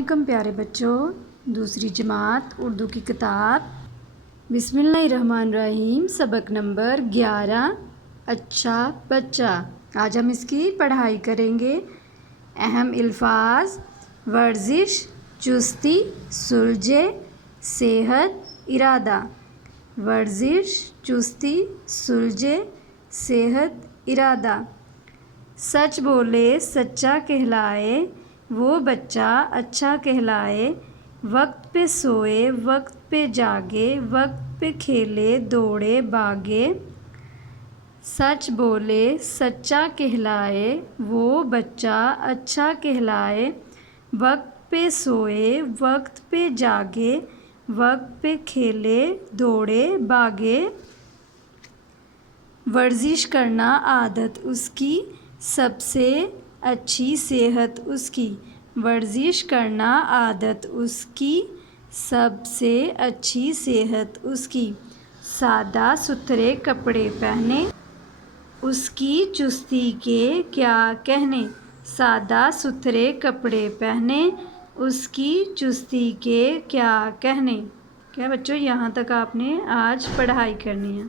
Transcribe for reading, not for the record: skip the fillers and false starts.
علیکم پیارے بچوں، دوسری جماعت اردو کی کتاب بسم اللہ الرحمن الرحیم سبق نمبر 11 اچھا بچہ۔ آج ہم اس کی پڑھائی کریں گے۔ اہم الفاظ: ورزش، چستی، سلجھے، صحت، ارادہ۔ ورزش، چستی، سلجھے، صحت، ارادہ۔ سچ بولے سچا کہلائے، وہ بچہ اچھا کہلائے۔ وقت پہ سوئے وقت پہ جاگے، وقت پہ کھیلے دوڑے بھاگے۔ سچ بولے سچا کہلائے، وہ بچہ اچھا کہلائے۔ وقت پہ سوئے وقت پہ جاگے، وقت پہ کھیلے دوڑے بھاگے۔ ورزش کرنا عادت اس کی، سب سے اچھی صحت اس کی۔ ورزش کرنا عادت اس کی، سب سے اچھی صحت اس کی۔ سادہ ستھرے کپڑے پہنے، اس کی چستی کے کیا کہنے۔ سادہ ستھرے کپڑے پہنے، اس کی چستی کے کیا کہنے۔ کیا بچوں، یہاں تک آپ نے آج پڑھائی کرنی ہے۔